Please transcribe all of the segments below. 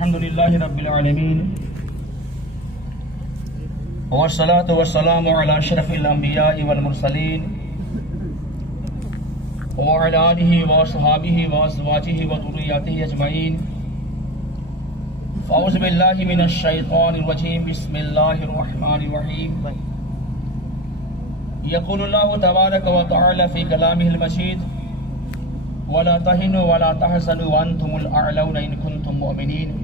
الحمدللہ رب العالمین والصلاة والسلام علی اشرف الانبیاء والمرسلین وعلی آلہ وصحابہ وازواجہ وذریاتہ اجمعین فاعوذ باللہ من الشیطان الرجیم بسم اللہ الرحمن الرحیم یقول اللہ تبارک و تعالی فی کلامہ المجید ولا تہنوا ولا تحزنوا وانتم الاعلون ان کنتم مؤمنین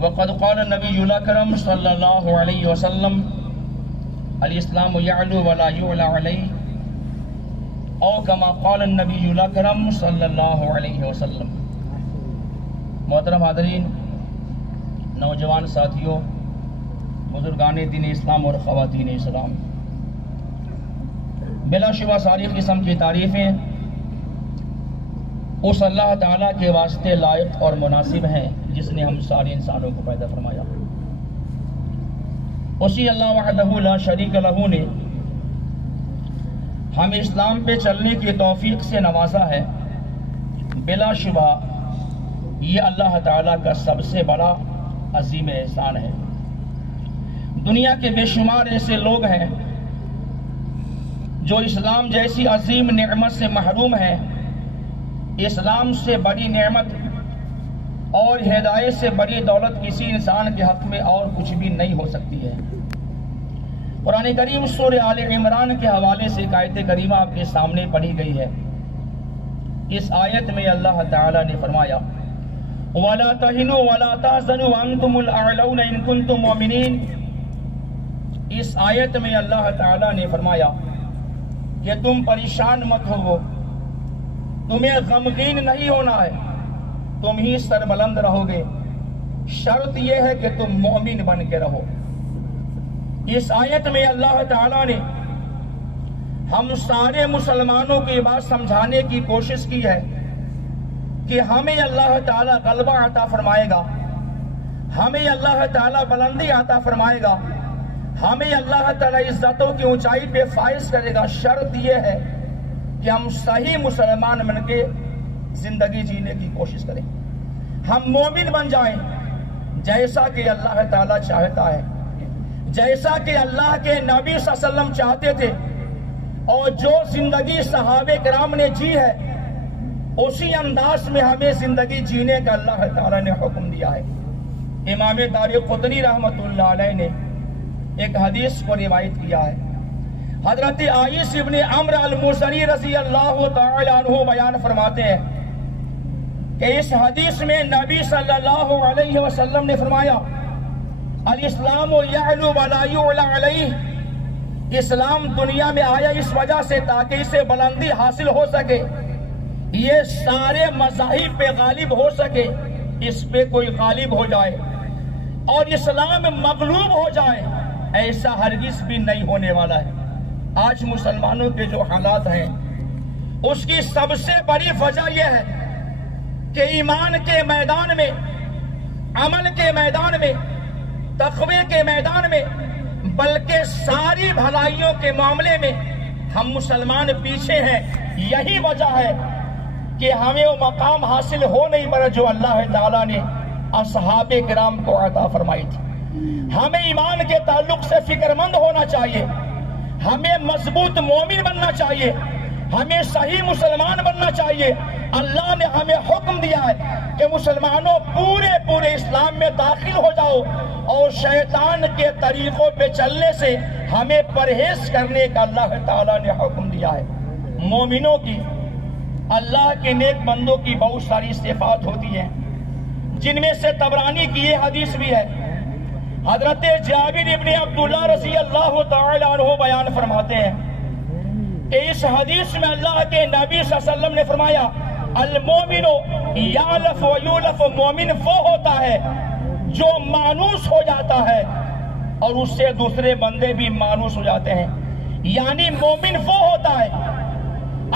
وقد قال النبی الاکرم صلی اللہ علیہ وسلم الاسلام یعلو ولا یعلی علیہ او کما قال النبی الاکرم صلی اللہ علیہ وسلم۔ محترم حاضرین، نوجوان ساتھیوں، بزرگان دین اسلام اور خواتین اسلام، بلا شبہ ساری قسم کی تعریفیں اس اللہ تعالیٰ کے واسطے لائق اور مناسب ہیں جس نے ہم سارے انسانوں کو پیدا فرمایا۔ اسی اللہ وحدہ لا شریک لہ نے ہمیں اسلام پہ چلنے کی توفیق سے نوازا ہے۔ بلا شبہ یہ اللہ تعالیٰ کا سب سے بڑا عظیم احسان ہے۔ دنیا کے بے شمار ایسے لوگ ہیں جو اسلام جیسی عظیم نعمت سے محروم ہیں۔ اسلام سے بڑی نعمت اور ہدایت سے بڑی دولت کسی انسان کے حق میں اور کچھ بھی نہیں ہو سکتی ہے۔ قرآن کریم سورہ آل عمران کے حوالے سے ایک آیت کریمہ آپ کے سامنے پڑھی گئی ہے۔ اس آیت میں اللہ تعالیٰ نے فرمایا وَلَا تَهِنُوا وَلَا تَحْزَنُوا وَأَنْتُمُ الْأَعْلَوْنَ إِن كُنتُم مُؤْمِنِينَ۔ اس آیت میں اللہ تعالیٰ نے فرمایا کہ تم پریشان مت ہو، تمہیں غمگین نہیں ہونا ہے، تم ہی سربلند رہو گے، شرط یہ ہے کہ تم مومن بن کے رہو۔ اس آیت میں اللہ تعالیٰ نے ہم سارے مسلمانوں کی بات سمجھانے کی کوشش کی ہے کہ ہمیں اللہ تعالیٰ غلبہ عطا فرمائے گا، ہمیں اللہ تعالیٰ بلندی عطا فرمائے گا، ہمیں اللہ تعالیٰ عزتوں کی اونچائی پہ فائز کرے گا۔ شرط یہ ہے کہ ہم صحیح مسلمان بن کے زندگی جینے کی کوشش کریں، ہم مومن بن جائیں جیسا کہ اللہ تعالیٰ چاہتا ہے، جیسا کہ اللہ کے نبی صلی اللہ علیہ وسلم چاہتے تھے، اور جو زندگی صحابہ کرام نے جی ہے اسی انداز میں ہمیں زندگی جینے کا اللہ تعالیٰ نے حکم دیا ہے۔ امام دار قطنی رحمۃ اللہ علیہ نے ایک حدیث کو روایت کیا ہے۔ حضرت عائش ابن عمرو المزنی رضی اللہ تعالی عنہ بیان فرماتے ہیں کہ اس حدیث میں نبی صلی اللہ علیہ وسلم نے فرمایا الاسلام یعلو ولا یعلی علیہ، اسلام دنیا میں آیا اس وجہ سے تاکہ اسے بلندی حاصل ہو سکے، یہ سارے مذاہب پہ غالب ہو سکے، اس پہ کوئی غالب ہو جائے اور اسلام مغلوب ہو جائے، ایسا ہرگز بھی نہیں ہونے والا ہے۔ آج مسلمانوں کے جو حالات ہیں اس کی سب سے بڑی وجہ یہ ہے کہ ایمان کے میدان میں، عمل کے میدان میں، تقوی کے میدان میں، بلکہ ساری بھلائیوں کے معاملے میں ہم مسلمان پیچھے ہیں۔ یہی وجہ ہے کہ ہمیں وہ مقام حاصل ہو نہیں پڑا جو اللہ تعالیٰ نے اصحاب کرام کو عطا فرمائی تھی۔ ہمیں ایمان کے تعلق سے فکر مند ہونا چاہیے، ہمیں مضبوط مومن بننا چاہیے، ہمیں صحیح مسلمان بننا چاہیے۔ اللہ نے ہمیں حکم دیا ہے کہ مسلمانوں پورے اسلام میں داخل ہو جاؤ، اور شیطان کے طریقوں پہ چلنے سے ہمیں پرہیز کرنے کا اللہ تعالیٰ نے حکم دیا ہے۔ مومنوں کی، اللہ کے نیک بندوں کی بہت ساری صفات ہوتی ہیں، جن میں سے طبرانی کی یہ حدیث بھی ہے۔ حضرت جابر ابن عبداللہ رضی اللہ تعالی عنہ بیان فرماتے ہیں کہ اس حدیث میں اللہ کے نبی صلی اللہ علیہ وسلم نے فرمایا المومن یالف و یولف، مومن وہ ہوتا ہے جو مانوس ہو جاتا ہے اور اس سے دوسرے بندے بھی مانوس ہو جاتے ہیں، یعنی مومن وہ ہوتا ہے،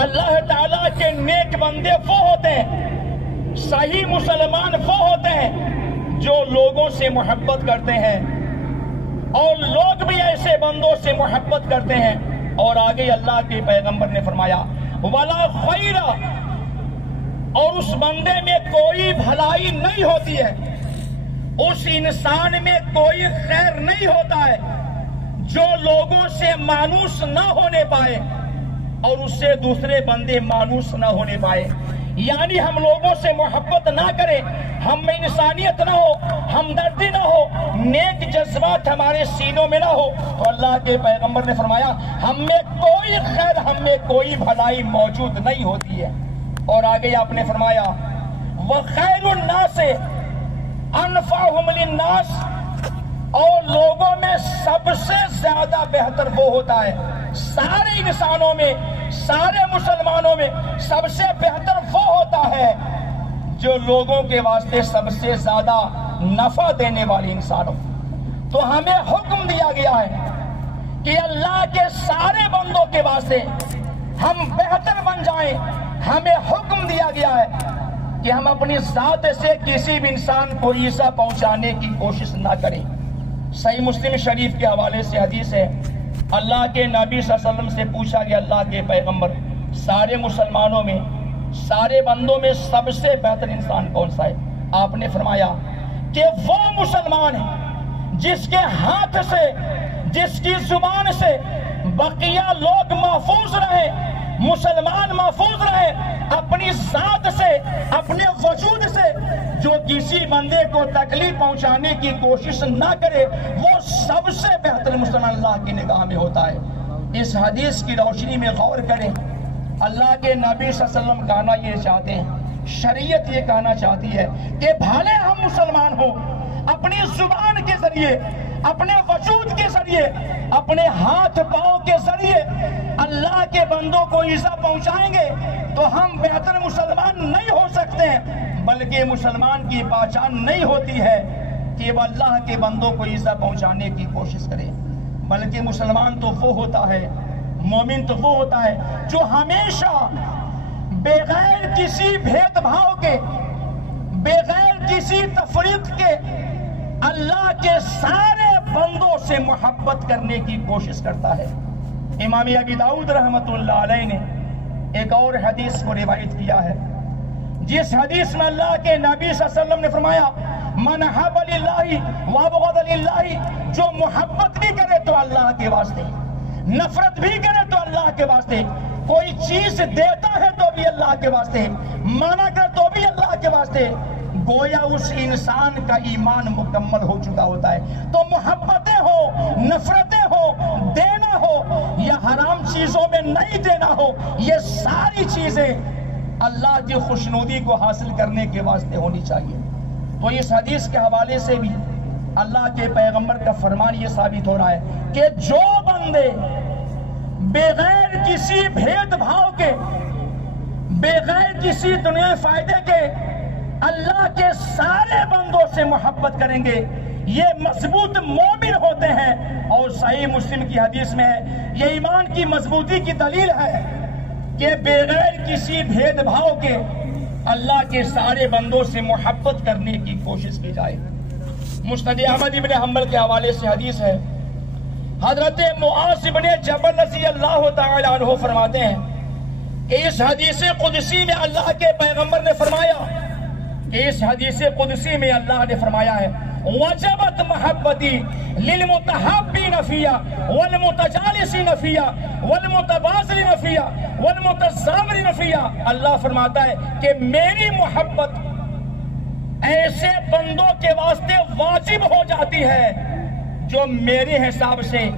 اللہ تعالیٰ کے نیک بندے وہ ہوتے ہیں، صحیح مسلمان وہ ہوتے ہیں جو لوگوں سے محبت کرتے ہیں اور لوگ بھی ایسے بندوں سے محبت کرتے ہیں۔ اور آگے اللہ کے پیغمبر نے فرمایا وَلَا خَيْرَ اور اس بندے میں کوئی بھلائی نہیں ہوتی ہے، اس انسان میں کوئی خیر نہیں ہوتا ہے جو لوگوں سے مانوس نہ ہونے پائے اور اس سے دوسرے بندے مانوس نہ ہونے پائے۔ یعنی ہم لوگوں سے محبت نہ کریں، ہم میں انسانیت نہ ہو، ہمدردی نہ ہو، نیک جذبات ہمارے سینوں میں نہ ہو، تو اللہ کے پیغمبر نے فرمایا ہم میں کوئی خیر، ہم میں کوئی بھلائی موجود نہیں ہوتی ہے۔ اور آگے آپ نے فرمایا وَخَيْرُ النَّاسِ أَنْفَعُهُمْ لِلنَّاسِ، اور لوگوں میں سب سے زیادہ بہتر وہ ہوتا ہے، سارے انسانوں میں، سارے مسلمانوں میں سب سے بہتر وہ ہوتا ہے جو لوگوں کے واسطے سب سے زیادہ نفع دینے والے انسان ہو۔ تو ہمیں حکم دیا گیا ہے کہ اللہ کے سارے بندوں کے واسطے ہم بہتر بن جائیں۔ ہمیں حکم دیا گیا ہے کہ ہم اپنی ذات سے کسی بھی انسان کو ایذا پہنچانے کی کوشش نہ کریں۔ صحیح مسلم شریف کے حوالے سے حدیث ہے، اللہ کے نبی صلی اللہ علیہ وسلم سے پوچھا گیا اللہ کے پیغمبر سارے مسلمانوں میں، سارے بندوں میں سب سے بہتر انسان کون سا ہے؟ آپ نے فرمایا کہ وہ مسلمان ہے جس کے ہاتھ سے، جس کی زبان سے بقیہ لوگ محفوظ رہے، مسلمان محفوظ رہے، اپنی ذات سے، اپنے وجود سے جو کسی بندے کو تکلیف پہنچانے کی کوشش نہ کرے، وہ سب سے بہتر مسلمان اللہ کی نگاہ میں ہوتا ہے۔ اس حدیث کی روشنی میں غور کریں، اللہ کے نبی صلی اللہ علیہ وسلم کہنا یہ چاہتے ہیں، شریعت یہ کہنا چاہتی ہے کہ بھلے ہم مسلمان ہوں، اپنی زبان کے ذریعے، اپنے وجود کے ذریعے، اپنے ہاتھ پاؤں کے ذریعے اللہ کے بندوں کو ایذا پہنچائیں گے تو ہم بہتر مسلمان نہیں ہو سکتے ہیں، بلکہ مسلمان کی پہچان نہیں ہوتی ہے کہ وہ اللہ کے بندوں کو ایذا پہنچانے کی کوشش کرے، بلکہ مسلمان تو وہ ہوتا ہے، مومن تو وہ ہوتا ہے جو ہمیشہ بغیر کسی بھید بھاؤ کے، بغیر کسی تفریق کے اللہ کے سارے بندوں سے محبت کرنے کی کوشش کرتا ہے۔ امام ابی داؤد رحمۃ اللہ علیہ نے ایک اور حدیث کو روایت کیا ہے، جس حدیث میں اللہ کے نبی صلی اللہ علیہ وسلم نے فرمایا من حب للہ وابغض للہ، جو محبت بھی کرے تو اللہ کے واسطے، نفرت بھی کرے تو اللہ کے واسطے، کوئی چیز دیتا ہے تو بھی اللہ کے واسطے، منع کر تو بھی اللہ کے واسطے، گویا اس انسان کا ایمان مکمل ہو چکا ہوتا ہے۔ تو محبتیں ہو، نفرتیں ہو، دینا ہو یا حرام چیزوں میں نہیں دینا ہو، یہ ساری چیزیں اللہ کی خوشنودی کو حاصل کرنے کے واسطے ہونی چاہیے۔ تو اس حدیث کے حوالے سے بھی اللہ کے پیغمبر کا فرمان یہ ثابت ہو رہا ہے کہ جو بندے بغیر کسی بھید بھاؤ کے، بغیر کسی دنیا فائدے کے اللہ کے سارے بندوں سے محبت کریں گے، یہ مضبوط مومن ہوتے ہیں۔ اور صحیح مسلم کی حدیث میں ہے، یہ ایمان کی مضبوطی کی دلیل ہے کہ بغیر کسی بھید بھاؤ کے اللہ کے سارے بندوں سے محبت کرنے کی کوشش کی جائے۔ مسند احمد بن حنبل کے حوالے سے حدیث ہے، حضرت معاذ بن جبل رضی اللہ تعالی عنہ فرماتے ہیں کہ اس حدیث قدسی میں اللہ کے پیغمبر نے فرمایا، کہ اس حدیث قدسی میں اللہ نے فرمایا ہے وجبت محبتی للمتحابین فیہا والمتجالسین فیہا والمتبادلین فیہا والمتزاورین فیہا۔ اللہ فرماتا ہے کہ میری محبت ایسے بندوں کے واسطے واجب ہو جاتی ہے جو میرے حساب سے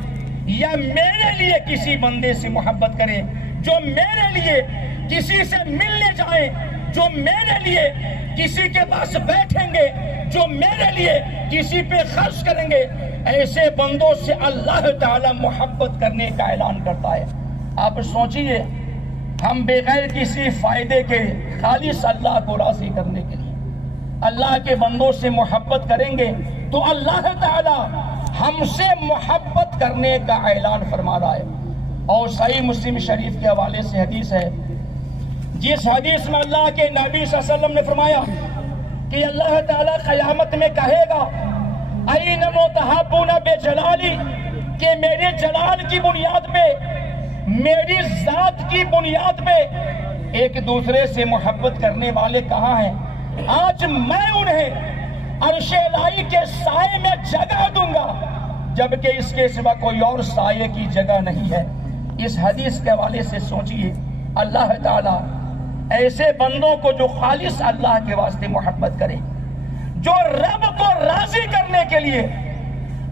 یا میرے لیے کسی بندے سے محبت کرے، جو میرے لیے کسی سے ملنے جائیں، جو میرے لیے کسی کے پاس بیٹھیں گے، جو میرے لیے کسی پہ خرچ کریں گے، ایسے بندوں سے اللہ تعالی محبت کرنے کا اعلان کرتا ہے۔ آپ سوچئے، ہم بغیر کسی فائدے کے خالص اللہ کو راضی کرنے کے لیے اللہ کے بندوں سے محبت کریں گے تو اللہ تعالی ہم سے محبت کرنے کا اعلان فرما رہا ہے۔ اور صحیح مسلم شریف کے حوالے سے حدیث ہے، جس حدیث میں اللہ کے نبی صلی اللہ علیہ وسلم نے فرمایا کہ اللہ تعالیٰ قیامت میں کہے گا این متحابون بجلالی، کہ میرے جلال کی بنیاد پہ، میری ذات کی بنیاد پہ ایک دوسرے سے محبت کرنے والے کہاں ہیں؟ آج میں انہیں عرش الہی کے سائے میں جگہ دوں گا، جبکہ اس کے سوا کوئی اور سائے کی جگہ نہیں ہے۔ اس حدیث کے حوالے سے سوچئے، اللہ تعالیٰ ایسے بندوں کو جو خالص اللہ کے واسطے محبت کرے، جو رب کو راضی کرنے کے لیے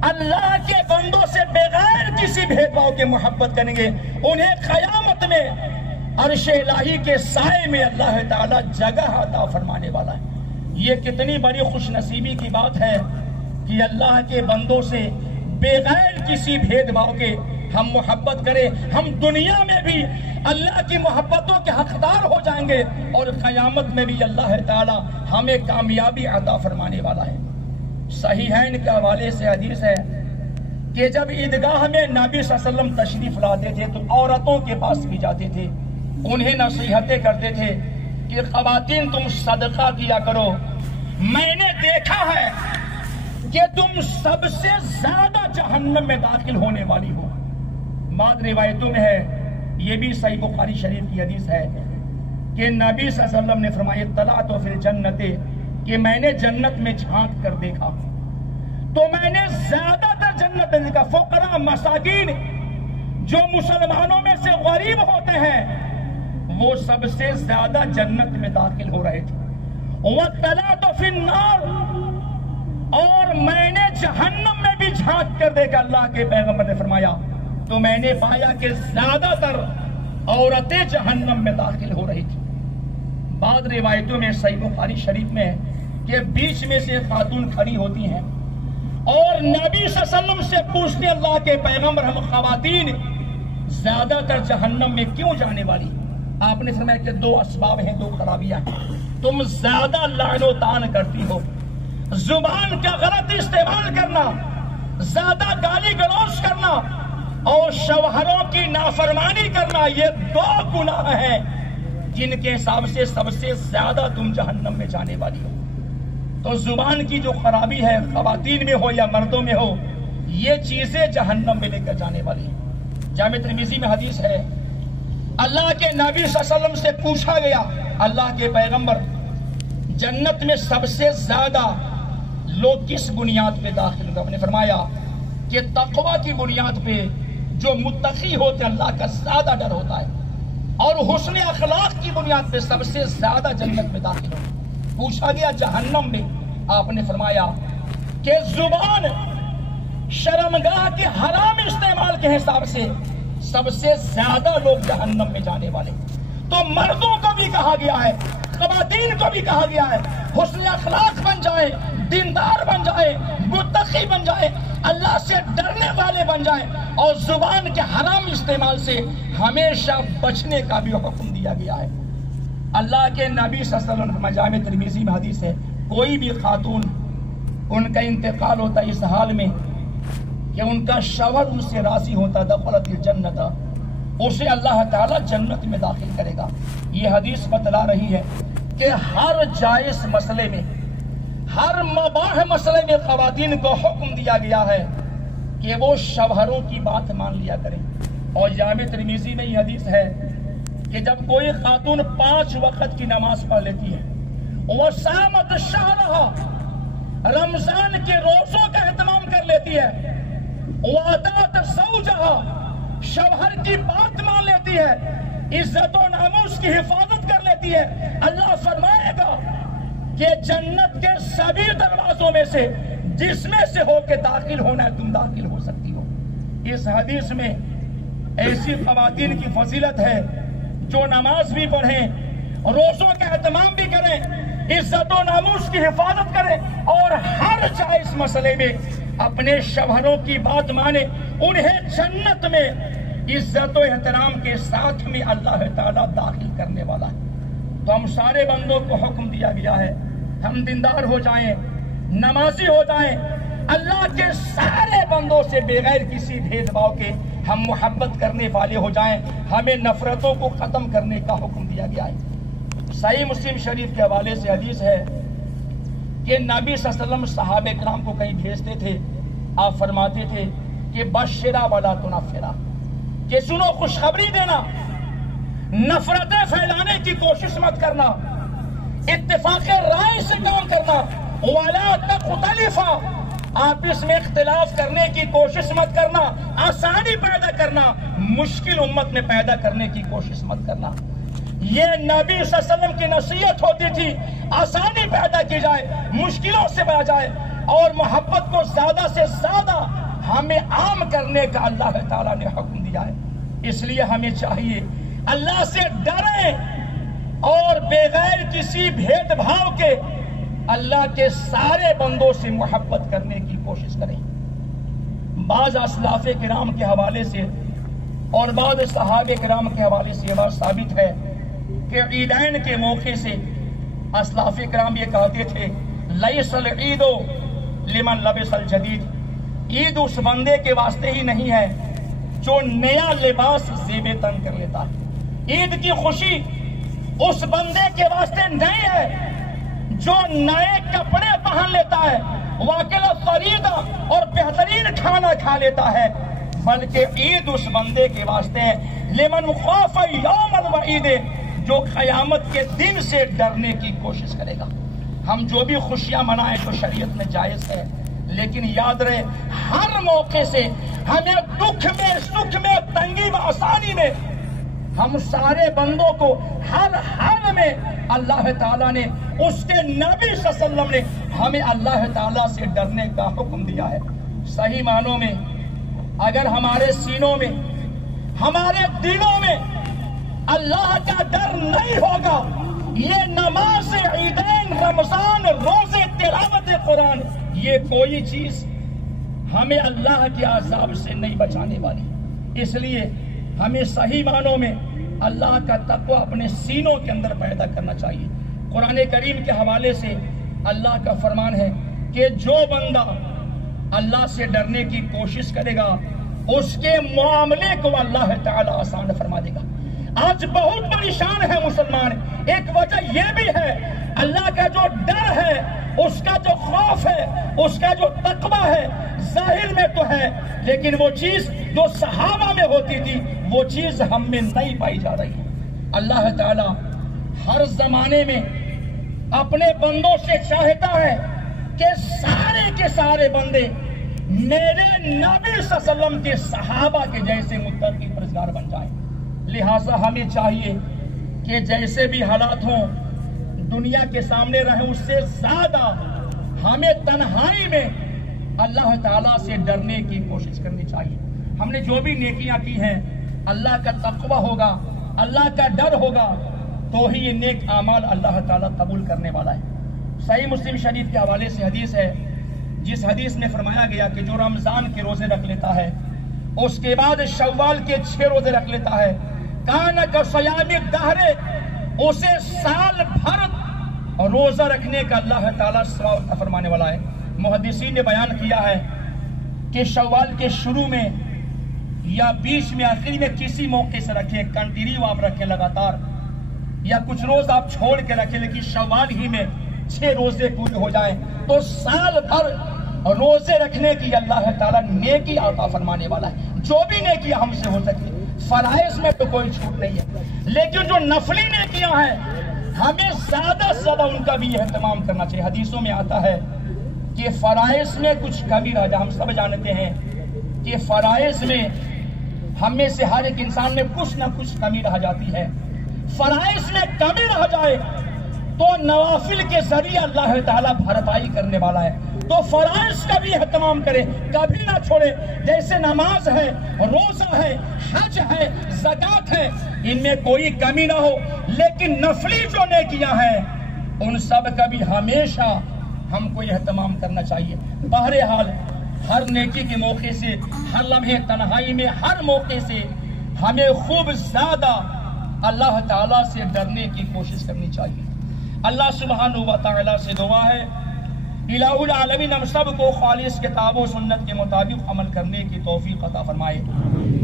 اللہ کے بندوں سے بغیر کسی بھید بھاؤ کے محبت کریں گے، انہیں قیامت میں عرش الہی کے سائے میں اللہ تعالیٰ جگہ عطا فرمانے والا ہے۔ یہ کتنی بڑی خوش نصیبی کی بات ہے کہ اللہ کے بندوں سے بغیر کسی بھید بھاؤ کے ہم محبت کریں۔ ہم دنیا میں بھی اللہ کی محبتوں کے حقدار ہو جائیں گے اور قیامت میں بھی اللہ تعالی ہمیں کامیابی عطا فرمانے والا ہے۔ صحیحین کے حوالے سے حدیث ہے کہ جب عیدگاہ میں نبی صلی اللہ علیہ وسلم تشریف لاتے تھے تو عورتوں کے پاس بھی جاتے تھے، انہیں نصیحتیں کرتے تھے کہ خواتین تم صدقہ کیا کرو، میں نے دیکھا ہے کہ تم سب سے زیادہ جہنم میں داخل ہونے والی ہو۔ بعض روایتوں میں ہے، یہ بھی صحیح بخاری شریف کی حدیث ہے کہ نبی صلی اللہ علیہ وسلم نے فرمایا اطلعت فی الجنت، کہ میں نے جنت میں جھانک کر دیکھا تو میں نے زیادہ تر جنت میں دیکھا فقراء مساکین، جو مسلمانوں میں سے غریب ہوتے ہیں وہ سب سے زیادہ جنت میں داخل ہو رہے تھے۔ واطلعت فی النار، اور میں نے جہنم میں بھی جھانک کر دیکھا، اللہ کے پیغمبر نے فرمایا تو میں نے پایا کہ زیادہ تر عورتیں جہنم میں داخل ہو رہی تھی۔ بعض روایتوں میں صحیح بخاری شریف میں ہے کہ بیچ میں سے خاتون کھڑی ہوتی ہیں اور نبی صلی اللہ علیہ وسلم سے پوچھتے اللہ کے پیغمبر ہم خواتین زیادہ تر جہنم میں کیوں جانے والی؟ آپ نے فرمایا کہ دو اسباب ہیں، دو خرابیاں ہیں، تم زیادہ لعن و طعن کرتی ہو، زبان کا غلط استعمال کرنا، زیادہ گالی گلوچ کرنا اور شوہروں کی نافرمانی کرنا، یہ دو گناہ ہیں جن کے حساب سے سب سے زیادہ تم جہنم میں جانے والی ہو۔ تو زبان کی جو خرابی ہے، خواتین میں ہو یا مردوں میں ہو، یہ چیزیں جہنم میں لے کر جانے والی ہیں۔ جامع ترمذی میں حدیث ہے، اللہ کے نبی صلی اللہ علیہ وسلم سے پوچھا گیا اللہ کے پیغمبر جنت میں سب سے زیادہ لوگ کس بنیاد پہ داخل ہوگا؟ آپ نے فرمایا کہ تقوی کی بنیاد پہ، جو متقی ہوتے اللہ کا زیادہ ڈر ہوتا ہے، اور حسن اخلاق کی بنیاد پہ سب سے زیادہ جنت میں داخل ہوگا۔ پوچھا گیا جہنم میں، آپ نے فرمایا کہ زبان شرمگاہ کے حرام استعمال کے حساب سے سب سے زیادہ لوگ جہنم میں جانے والے۔ تو مردوں کو بھی کہا گیا ہے، خواتین کو بھی کہا گیا ہے، حسن اخلاق بن جائیں، دیندار بن جائیں، متقی بن جائیں، اللہ سے ڈرنے والے بن جائیں، اور زبان کے حرام استعمال سے ہمیشہ بچنے کا بھی حکم دیا گیا ہے۔ اللہ کے نبی صلی اللہ علیہ وسلم جامع ترمذی میں حدیث ہے، کوئی بھی خاتون ان کا انتقال ہوتا اس حال میں کہ ان کا شوہر ان سے راضی ہوتا، دخلت الجنت، اسے اللہ تعالیٰ جنت میں داخل کرے گا۔ یہ حدیث بتلا رہی ہے کہ ہر جائز مسئلے میں، ہر مباح مسئلے میں خواتین کو حکم دیا گیا ہے کہ وہ شوہروں کی بات مان لیا کریں۔ اور جامع ترمذی میں یہ حدیث ہے کہ جب کوئی خاتون 5 وقت کی نماز پڑھ لیتی ہے، وہ صامت شہرہا، رمضان کے روزوں کا اہتمام کر لیتی ہے، وَأَطَاعَتْ زَوْجَهَا، شوہر کی بات مان لیتی ہے، عزت و ناموس کی حفاظت کر لیتی ہے، اللہ فرمائے گا کہ جنت کے سبھی دروازوں میں سے جس میں سے ہو کے داخل ہونا ہے تم داخل ہو سکتی ہو۔ اس حدیث میں ایسی خواتین کی فضیلت ہے جو نماز بھی پڑھیں، روزوں کا اہتمام بھی کریں، عزت و ناموس کی حفاظت کریں، اور ہر جائز مسئلے میں اپنے شوہروں کی بات مانیں، انہیں جنت میں عزت و احترام کے ساتھ میں اللہ تعالیٰ داخل کرنے والا ہے۔ تو ہم سارے بندوں کو حکم دیا گیا ہے ہم دیندار ہو جائیں، نمازی ہو جائیں، اللہ کے سارے بندوں سے بغیر کسی بھید بھاؤ کے ہم محبت کرنے والے ہو جائیں، ہمیں نفرتوں کو ختم کرنے کا حکم دیا گیا ہے۔ صحیح مسلم شریف کے حوالے سے حدیث ہے کہ نبی صلی اللہ علیہ وسلم صحابہ کرام کو کہیں بھیجتے تھے، آپ فرماتے تھے کہ بشرا ولا تنفرا، کہ سنو خوشخبری دینا، نفرتیں پھیلانے کی کوشش مت کرنا، اتفاق رائے سے کام کرنا، وَلَا تَخْتَلِفَا، آپس میں اختلاف کرنے کی کوشش مت کرنا، آسانی پیدا کرنا، مشکل امت میں پیدا کرنے کی کوشش مت کرنا۔ یہ نبی صلی اللہ علیہ وسلم کی نصیحت ہوتی تھی، آسانی پیدا کی جائے، مشکلوں سے بچا جائے، اور محبت کو زیادہ سے زیادہ ہمیں عام کرنے کا اللہ تعالیٰ نے حکم دیا ہے۔ اس لیے ہمیں چاہیے اللہ سے ڈریں اور بغیر کسی بھید بھاؤ کے اللہ کے سارے بندوں سے محبت کرنے کی کوشش کریں۔ بعض اسلاف کرام کے حوالے سے اور بعض صحابہ کرام کے حوالے سے یہ بات ثابت ہے کہ عیدین کے موقع سے اسلاف کرام یہ کہتے تھے لیس العید لمن لبس الجدید، عید اس بندے کے واسطے ہی نہیں ہے جو نیا لباس زیب تن کر لیتا ہے، عید کی خوشی اس بندے کے واسطے نہیں ہے جو نئے کپڑے پہن لیتا ہے، واکل فریدہ اور بہترین کھانا کھا لیتا ہے، بلکہ عید اس بندے کے واسطے ہے لمن خاف یوم الوعید، جو قیامت کے دن سے ڈرنے کی کوشش کرے گا۔ ہم جو بھی خوشیاں منائیں تو شریعت میں جائز ہے، لیکن یاد رہے ہر موقع سے ہمیں دکھ میں، سکھ میں، تنگی میں، آسانی میں، ہم سارے بندوں کو ہر حال میں اللہ تعالیٰ نے، اس کے نبی صلی اللہ علیہ وسلم نے ہمیں اللہ تعالیٰ سے ڈرنے کا حکم دیا ہے۔ صحیح معنوں میں اگر ہمارے سینوں میں، ہمارے دلوں میں اللہ کا ڈر نہیں ہوگا، یہ نماز عیدین، رمضان، روزے، تلاوت قرآن، یہ کوئی چیز ہمیں اللہ کے عذاب سے نہیں بچانے والی۔ اس لیے ہمیں صحیح معنوں میں اللہ کا تقوی اپنے سینوں کے اندر پیدا کرنا چاہیے۔ قرآن کریم کے حوالے سے اللہ کا فرمان ہے کہ جو بندہ اللہ سے ڈرنے کی کوشش کرے گا اس کے معاملے کو اللہ تعالیٰ آسان فرما دے گا۔ آج بہت پریشان ہے مسلمان، ایک وجہ یہ بھی ہے اللہ کا جو ڈر ہے، اس کا جو خوف ہے، اس کا جو تقوی ہے، ظاہر میں تو ہے، لیکن وہ چیز جو صحابہ میں ہوتی تھی وہ چیز ہم میں نہیں پائی جا رہی ہے۔ اللہ تعالیٰ ہر زمانے میں اپنے بندوں سے چاہتا ہے کہ سارے کے سارے بندے میرے نبی صلی اللہ علیہ وسلم کے صحابہ کے جیسے متقی پرہیزگار بن جائیں۔ لہٰذا ہمیں چاہیے کہ جیسے بھی حالات ہوں دنیا کے سامنے رہیں، اس سے زیادہ ہمیں تنہائی میں اللہ تعالیٰ سے ڈرنے کی کوشش کرنی چاہیے۔ ہم نے جو بھی نیکیاں کی ہیں، اللہ کا تقوی ہوگا، اللہ کا ڈر ہوگا تو ہی یہ نیک اعمال اللہ تعالیٰ قبول کرنے والا ہے۔ صحیح مسلم شریف کے حوالے سے حدیث ہے، جس حدیث میں فرمایا گیا کہ جو رمضان کے روزے رکھ لیتا ہے، اس کے بعد شوال کے 6 روزے رکھ لیتا ہے، کان کصیام الدہر، اسے سال بھر روزہ رکھنے کا اللہ تعالیٰ ثواب فرمانے والا ہے۔ محدثین نے بیان کیا ہے کہ شوال کے شروع میں یا بیچ میں، آخری میں کسی موقع سے رکھیں، کنٹینیو آپ رکھیں لگاتار، یا کچھ روز آپ چھوڑ کے رکھیں، لیکن شوال ہی میں 6 روزے پورے ہو جائیں تو سال بھر روزے رکھنے کی اللہ تعالیٰ نیکی عطا فرمانے والا ہے۔ جو بھی نیکیاں ہم سے ہو سکے، فرائض میں تو کوئی چھوٹ نہیں ہے، لیکن جو نفلی نیکیاں ہیں ہمیں زیادہ سے زیادہ ان کا بھی اہتمام کرنا چاہیے۔ حدیثوں میں آتا ہے کہ فرائض میں کچھ کمی رہ جائے، ہم سب جانتے ہیں کہ فرائض میں ہم میں سے ہر ایک انسان میں کچھ نہ کچھ کمی رہ جاتی ہے۔ فرائض میں کمی رہ جائے تو نوافل کے ذریعے اللہ تعالیٰ بھرپائی کرنے والا ہے۔ تو فرائض کا بھی اہتمام کرے، کبھی نہ چھوڑے، جیسے نماز ہے، روزہ ہے، حج ہے، زکوٰۃ ہے، ان میں کوئی کمی نہ ہو، لیکن نفلی جو نیکیاں ہیں ان سب کا بھی ہمیشہ ہم کو اہتمام کرنا چاہیے۔ بہرحال ہر نیکی کے موقع سے، ہر لمحے تنہائی میں، ہر موقع سے ہمیں خوب زیادہ اللہ تعالیٰ سے ڈرنے کی کوشش کرنی چاہیے۔ اللہ سبحانہ و تعالیٰ سے دعا ہے الہ العالمین ہم سب کو خالص کتاب و سنت کے مطابق عمل کرنے کی توفیق عطا فرمائے۔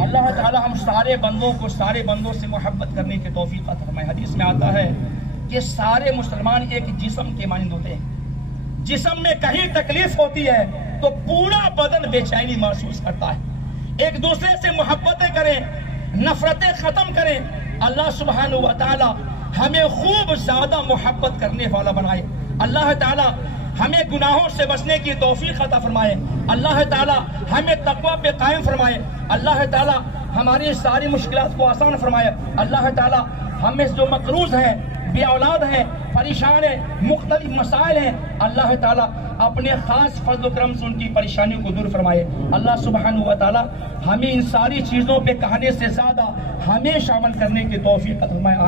اللہ تعالیٰ ہم سارے بندوں کو سارے بندوں سے محبت کرنے کی توفیق عطا فرمائے۔ حدیث میں آتا ہے کہ سارے مسلمان ایک جسم کے مانند ہوتے ہیں، جسم میں کہیں تکلیف ہوتی ہے تو پورا بدن بے چینی محسوس کرتا ہے۔ ایک دوسرے سے محبتیں کریں، نفرتیں ختم کریں، اللہ سبحانہ و تعالی ہمیں خوب زیادہ محبت کرنے والا بنائے. اللہ تعالی ہمیں گناہوں سے بچنے کی توفیق عطا فرمائے. اللہ تعالی ہمیں تقوی پہ قائم فرمائے. اللہ تعالی ہماری ساری مشکلات کو آسان فرمائے. اللہ تعالی ہمیں جو مقروض ہیں، بے اولاد ہیں، پریشان ہیں، مختلف مسائل ہیں، اللہ تعالیٰ اپنے خاص فضل و کرم سے ان کی پریشانیوں کو دور فرمائے. اللہ سبحانہ و تعالیٰ ہمیں ان ساری چیزوں پہ کہنے سے زیادہ ہمیں شامل کرنے کی توفیق عطا فرمائے.